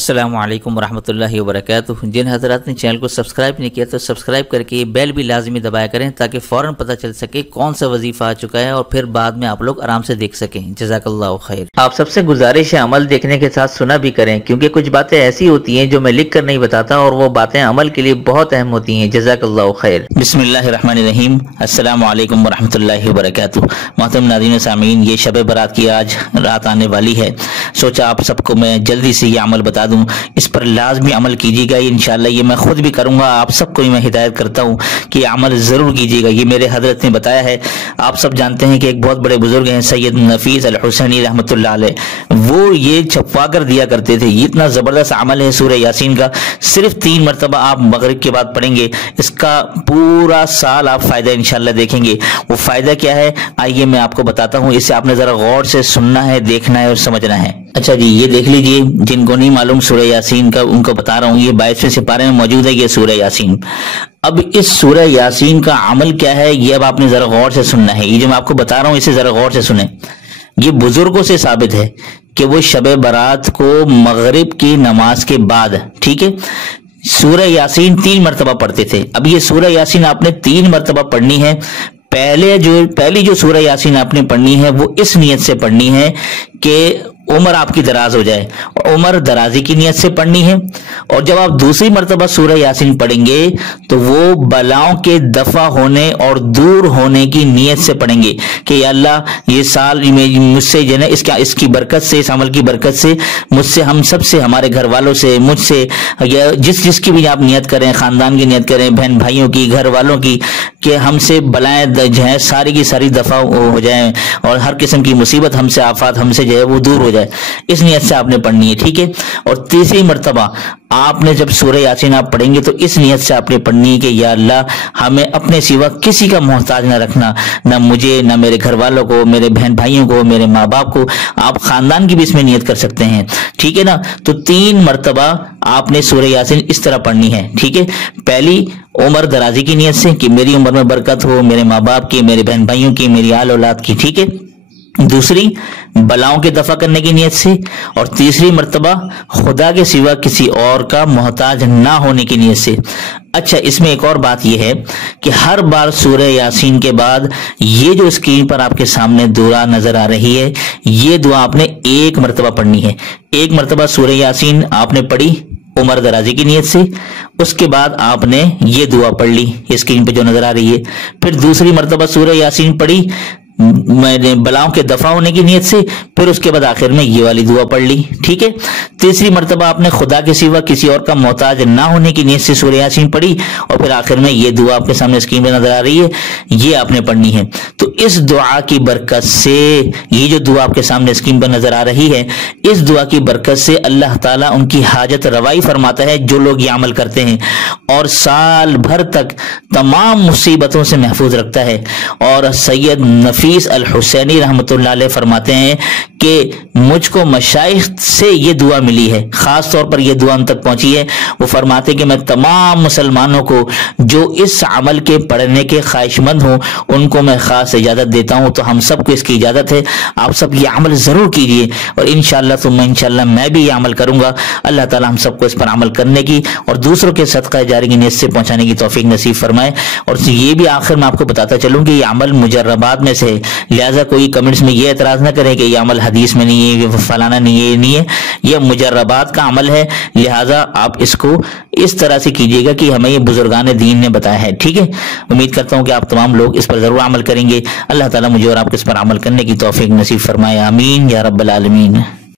अस्सलामु अलैकुम वरहमतुल्लाहि वबरकातुहू। जिन हज़रात ने चैनल को सब्सक्राइब नहीं किया तो सब्सक्राइब करके बेल भी लाजमी दबाया करें ताकि फ़ौरन पता चल सके कौन सा वजीफ़ा आ चुका है और फिर बाद में आप लोग आराम से देख सकें। जज़ाकल्लाहु खैर। आप सबसे गुजारिश है अमल देखने के साथ सुना भी करें, क्योंकि कुछ बातें ऐसी होती हैं जो मैं लिख कर नहीं बताता और वो बातें अमल के लिए बहुत अहम होती हैं। जज़ाकल्लाहु खैर। बिस्मिल्लाहिर्रहमानिर्रहीम। अस्सलामु अलैकुम वरहमतुल्लाहि वबरकातुहू। मोहतरम नाज़रीन सामीन, ये शब बरात की आज रात आने वाली है। सोचा आप सबको मैं जल्दी से ये अमल बता दूं, इस पर लाजमी अमल कीजिएगा। इंशाअल्लाह ये मैं खुद भी करूंगा, आप सबको मैं हिदायत करता हूं कि अमल जरूर कीजिएगा। ये मेरे हजरत ने बताया है। आप सब जानते हैं कि एक बहुत बड़े बुजुर्ग हैं सैयद नफीस अल हुसैनी रहमतुल्लाह अलैह, वो ये छपवा कर दिया करते थे। ये इतना जबरदस्त अमल है सूरह यासीन का, सिर्फ 3 मरतबा आप मगरिब के बाद पढ़ेंगे, इसका पूरा साल आप फायदा इंशाअल्लाह देखेंगे। वो फायदा क्या है आइए मैं आपको बताता हूँ। इसे आपने जरा गौर से सुनना है, देखना है और समझना है। अच्छा जी, ये देख लीजिए, जिनको नहीं मालूम सूरह यासीन का उनको बता रहा हूँ। ये 22वें सिपारे में मौजूद है ये सूरह यासीन। अब इस सूरह यासीन का अमल क्या है ये अब आपने जरा गौर से सुनना है। ये जो मैं आपको बता रहा हूँ इसे जरा गौर से सुने। ये बुजुर्गों से साबित है कि वो शब बारात को मगरिब की नमाज के बाद, ठीक है, सूरह यासीन 3 मरतबा पढ़ते थे। अब ये सूरह यासीन आपने 3 मरतबा पढ़नी है। पहली जो सूरह यासीन आपने पढ़नी है वो इस नियत से पढ़नी है कि उम्र आपकी दराज हो जाए, उम्र दराजी की नियत से पढ़नी है। और जब आप दूसरी मरतबा सूरह यासीन पढ़ेंगे तो वो बलाओं के दफा होने और दूर होने की नियत से पढ़ेंगे कि या अल्लाह ये साल मुझसे जो है इसकी बरकत से, इस अमल की बरकत से मुझसे, हम सब से, हमारे घर वालों से, मुझसे, या जिसकी भी आप नियत करें, खानदान की नियत करें, बहन भाइयों की, घर वालों की, कि हमसे बलाएं जो है सारी की सारी दफा हो जाए और हर किस्म की मुसीबत हमसे, आफात हमसे जो है वो दूर हो जाए। इस नियत से आपने पढ़नी है, ठीक है। और तीसरी मर्तबा आपने जब सूरह यासीन आप पढ़ेंगे तो इस नियत से आपने पढ़नी है कि या अल्लाह हमें अपने सिवा किसी का मोहताज न रखना, ना मुझे, ना मेरे घर वालों को, मेरे बहन भाइयों को, मेरे माँ बाप को। आप खानदान की भी इसमें नियत कर सकते हैं, ठीक है ना। तो 3 मरतबा आपने सूरह यासीन इस तरह पढ़नी है, ठीक है। पहली उम्र दराजी की नियत से कि मेरी उम्र में बरकत हो, मेरे माँ बाप की, मेरे बहन भाइयों की, मेरी आल औलाद की, ठीक है। दूसरी बलाओं के दफा करने की नियत से। और तीसरी मर्तबा खुदा के सिवा किसी और का मोहताज ना होने की नियत से। अच्छा, इसमें एक और बात यह है कि हर बार सूरह यासीन के बाद ये जो स्क्रीन पर आपके सामने दुआ नजर आ रही है, ये दुआ आपने 1 मरतबा पढ़नी है। 1 मरतबा सूरह यासीन आपने पढ़ी उमर दराजी की नियत से, उसके बाद आपने ये दुआ पढ़ ली स्क्रीन पे जो नजर आ रही है। फिर दूसरी मरतबा सूरह यासीन पढ़ी मैंने बलाओं के दफा होने की नियत से, फिर उसके बाद आखिर में ये वाली दुआ पढ़ ली, ठीक है। तीसरी मर्तबा आपने खुदा के सिवा किसी और का मोहताज ना होने की नियत से सूरह यासीन पढ़ी और फिर आखिर में ये दुआ आपके सामने स्क्रीन पे नजर आ रही है, ये आपने पढ़नी है। तो इस दुआ की बरकत से, ये जो दुआ आपके सामने स्क्रीन पर नजर आ रही है, इस दुआ की बरकत से अल्लाह ताला उनकी हाजत रवाई फरमाता है जो लोग ये अमल करते हैं, और साल भर तक तमाम मुसीबतों से महफूज रखता है। और सैयद नफीस अल हुसैनी रहमतुल्लाह अलैह फरमाते हैं कि मुझको मशाइख से ये दुआ मिली है, खास तौर पर ये दुआ उन तक पहुंची है। वो फरमाते कि मैं तमाम मुसलमानों को जो इस अमल के पढ़ने के ख्वाहिशमंद हों उनको मैं खास इजाजत देता हूं। तो हम सबको इसकी इजाजत है, आप सब ये अमल जरूर कीजिए और इंशाअल्लाह मैं भी ये अमल करूंगा। अल्लाह ताला हम सबको इस पर अमल करने की और दूसरों के सदका जारी की नियत से पहुंचाने की तौफीक नसीब फरमाए। और ये भी आखिर में आपको बताता चलूं कि ये अमल मुजर्रबात में से है, लिहाजा कोई कमेंट्स में ये एतराज ना करें कि ये अमल हदीस में नहीं है, ये फलाना नहीं है, ये नहीं है, ये मुजर्रबात का अमल है। लिहाजा आप इसको इस तरह से कीजिएगा कि हमें ये बुजुर्गान दीन ने बताया है, ठीक है। उम्मीद करता हूं कि आप तमाम लोग इस पर जरूर अमल करेंगे। अल्लाह ताला मुझे और आपको इस पर अमल करने की तौफीक नसीब फरमाए। आमीन या रब्बल आलमीन।